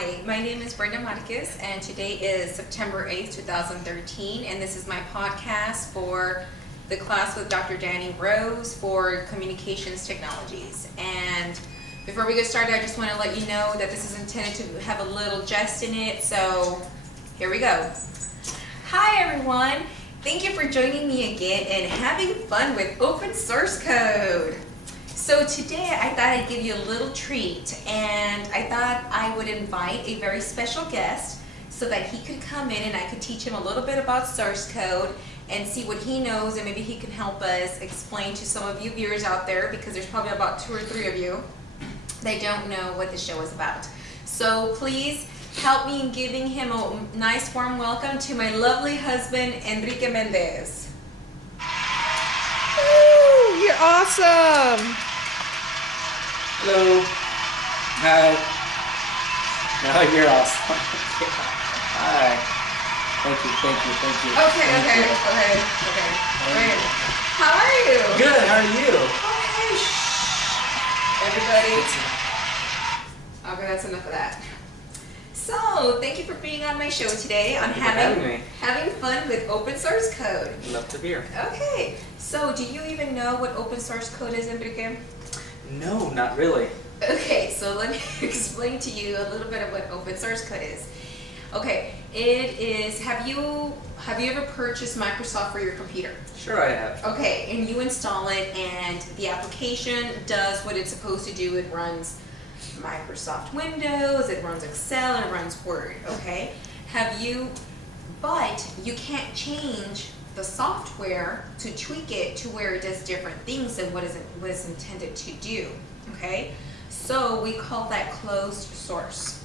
Hi, my name is Brenda Marquez, and today is September 8th, 2013, and this is my podcast for the class with Dr. Danny Rose for Communications Technologies. And before we get started, I just want to let you know that this is intended to have a little jest in it, so here we go. Hi, everyone. Thank you for joining me again and having fun with open source code. So today I thought I'd give you a little treat, and I thought I would invite a very special guest so that he could come in and I could teach him a little bit about source code and see what he knows, and maybe he can help us explain to some of you viewers out there, because there's probably about 2 or 3 of you that don't know what the show is about. So please help me in giving him a nice warm welcome to my lovely husband, Enrique Mendez. Woo, you're awesome. Hello. Hi. No, you're awesome. Hi. Thank you. Okay. Great. How are you? Good, how are you? Okay, everybody. Okay, that's enough of that. So, thank you for being on my show today on Thank you for having me. having fun with open source code. Love to be here. Okay, so do you even know what open source code is, Enrique? No, not really. Okay, so let me explain to you a little bit of what open source code is. Okay, it is, have you ever purchased Microsoft for your computer? Sure I have. Okay, and you install it and the application does what it's supposed to do. It runs Microsoft Windows, it runs Excel, and it runs Word, okay? But you can't change the software to tweak it to where it does different things than what is intended to do, okay? So we call that closed source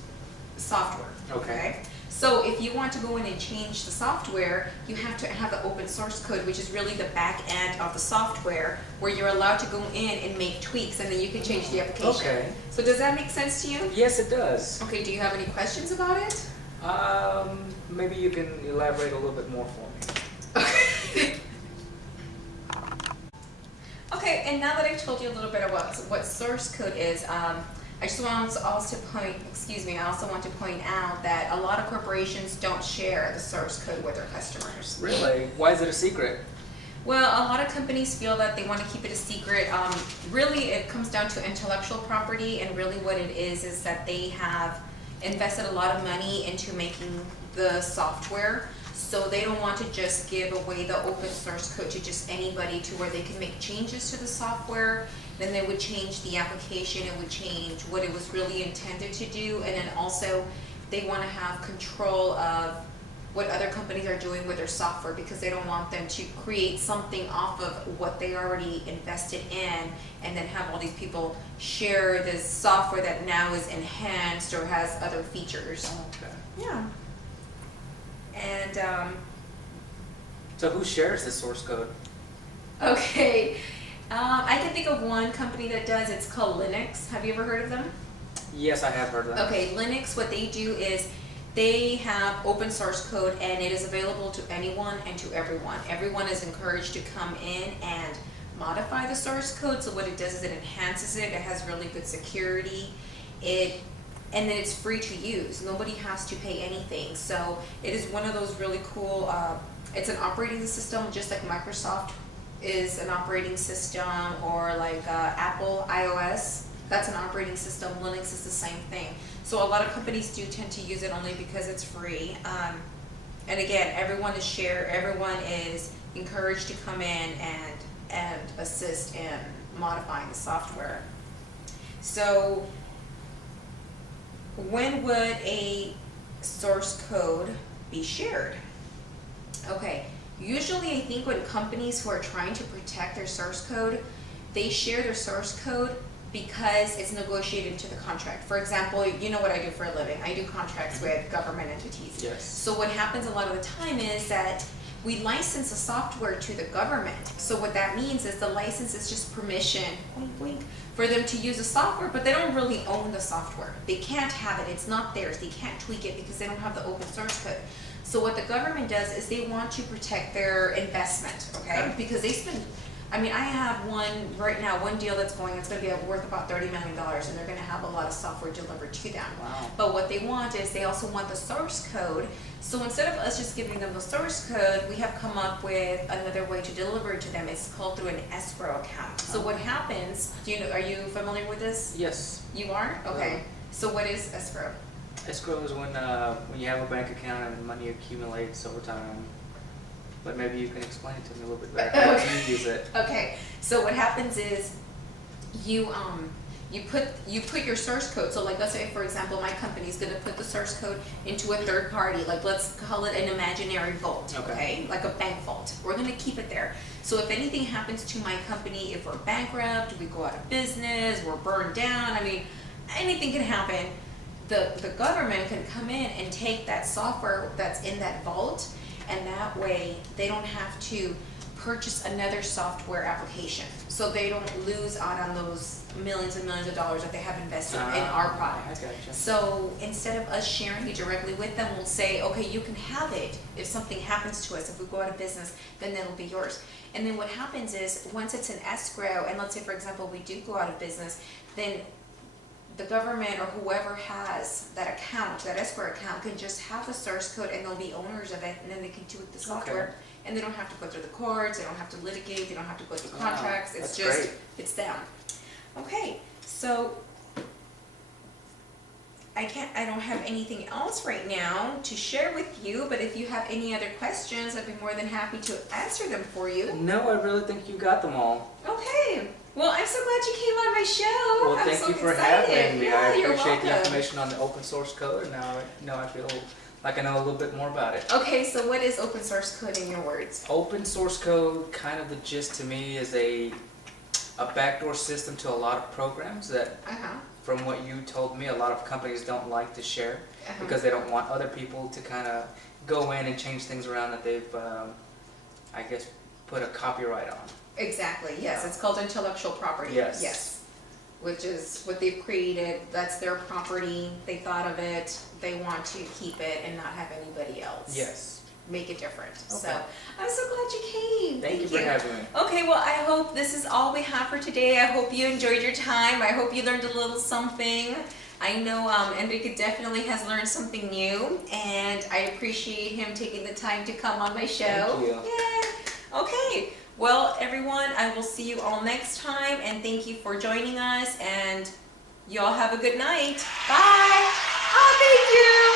software, Okay. So if you want to go in and change the software, you have to have the open source code, which is really the back end of the software, where you're allowed to go in and make tweaks, and then you can change the application. Okay. So does that make sense to you? Yes, it does. Okay, do you have any questions about it? Maybe you can elaborate a little bit more for me. Okay, and now that I've told you a little bit about what source code is, I just want to also want to point out that a lot of corporations don't share the source code with their customers. Really? Why is it a secret? Well, a lot of companies feel that they want to keep it a secret. Really, it comes down to intellectual property, and really what it is that they have invested a lot of money into making the software. So they don't want to just give away the open source code to just anybody, to where they can make changes to the software. Then they would change the application, it would change what it was really intended to do, and then also they want to have control of what other companies are doing with their software, because they don't want them to create something off of what they already invested in and then have all these people share this software that now is enhanced or has other features. Okay. Yeah. And So who shares the source code? okay, I can think of one company that does. It's called Linux. Have you ever heard of them? Yes, I have heard of that. Okay, Linux, what they do is they have open source code, and it is available to anyone and to everyone. Everyone is encouraged to come in and modify the source code. So what it does is it enhances it. It has really good security. And then it's free to use. Nobody has to pay anything. So it is one of those really cool, it's an operating system just like Microsoft is an operating system, or like Apple iOS, that's an operating system. Linux is the same thing. So a lot of companies do tend to use it only because it's free. And again, everyone is encouraged to come in and assist in modifying the software. So when would a source code be shared? Okay, usually I think when companies who are trying to protect their source code, they share their source code because it's negotiated into the contract. For example, you know what I do for a living. I do contracts with government entities. Yes. So what happens a lot of the time is that we license the software to the government. So what that means is the license is just permission, wink, wink, for them to use the software, but they don't really own the software. They can't have it. It's not theirs. They can't tweak it because they don't have the open source code. So what the government does is they want to protect their investment, okay? Because they spend, I mean, I have one deal that's going, it's gonna be worth about $30 million, and they're gonna have a lot of software delivered to them. Wow. But what they want is, they also want the source code. So instead of us just giving them the source code, we have come up with another way to deliver it to them. It's called through an escrow account. So what happens, are you familiar with this? Yes. You are? Okay. So what is escrow? Escrow is when you have a bank account and money accumulates over time. But maybe you can explain it to me a little bit better. How do you use it? Okay, so what happens is you put your source code. So like, let's say for example, my company is gonna put the source code into a third party, like let's call it an imaginary vault, okay? Like a bank vault. We're gonna keep it there. So if anything happens to my company, if we're bankrupt, we go out of business, we're burned down, I mean, anything can happen. The government can come in and take that software that's in that vault, and that way they don't have to purchase another software application. So they don't lose out on those millions and millions of dollars that they have invested in our product. I gotcha. So instead of us sharing it directly with them, we'll say, okay, you can have it. If something happens to us, if we go out of business, then that'll be yours. And then what happens is, once it's an escrow, and let's say for example we do go out of business, then the government or whoever has that account, that escrow account, can just have the source code and they'll be owners of it, and then they can do it with the software. And they don't have to go through the courts, they don't have to litigate, they don't have to go through contracts, it's that's just, great. it's them. Okay, so I don't have anything else right now to share with you, but if you have any other questions, I'd be more than happy to answer them for you. No, I really think you got them all. Okay, well, I'm so glad you came on my show. Well, I'm thank so you for excited. having me. Yeah, I you're appreciate the welcome. information on the open source code, and now I feel like I know a little bit more about it. Okay, so what is open source code in your words? Open source code, kind of the gist to me, is a backdoor system to a lot of programs that, Uh-huh. from what you told me, a lot of companies don't like to share because they don't want other people to kind of go in and change things around that they've, I guess, put a copyright on. Exactly, yes, it's called intellectual property. Yes. Yes, which is what they've created, that's their property, they thought of it, they want to keep it and not have anybody else. Yes. Make it different. So, Okay. I'm so glad you came. Thank you for having me. Okay, well, I hope this is all we have for today. I hope you enjoyed your time. I hope you learned a little something. I know Enrique definitely has learned something new, and I appreciate him taking the time to come on my show. Thank you. Yeah. Okay. Well, everyone, I will see you all next time, and thank you for joining us, and you all have a good night. Bye. Oh, thank you.